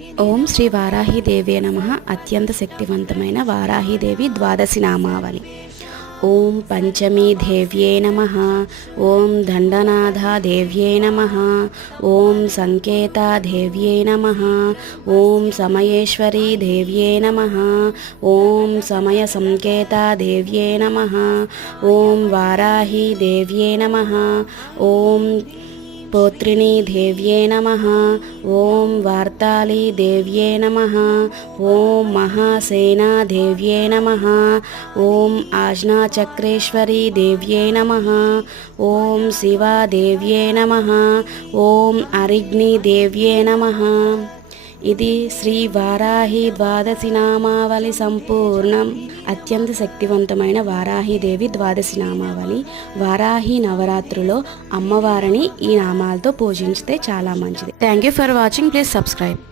ఓం శ్రీ వారాహిదేవ్యే నమః. అత్యంత శక్తివంతమైన వారాహిదేవి ద్వాదశి నామావళి. ఓం పంచమీ దేవ్యే నమః. ఓం దండనాథా దేవ్యే నమః. ఓం సంకేతా దేవ్యే నమః. ఓం సమయేశ్వరీ దేవ్యే నమః. ఓం సమయ సంకేతా దేవ్యే నమః. ఓం వారాహి దేవ్యే నమః. ఓం పోత్రిణీ దేవ్యే నమః. ఓం వార్తాళీ దేవ్యే నమః. ఓం మహాసేనా దేవ్యే నమః. ఓం ఆజ్ఞాచక్రేశ్వరీ దేవ్యే నమః. ఓం శివా దేవ్యే నమః. ఓం అరిగ్ని దేవ్యే నమః. ఇది శ్రీ వారాహి ద్వాదశి నామావళి సంపూర్ణం. అత్యంత శక్తివంతమైన వారాహిదేవి ద్వాదశి నామావళి. వారాహి నవరాత్రులో అమ్మవారిని ఈ నామాలతో పూజించితే చాలా మంచిది. Thank you for watching. Please subscribe.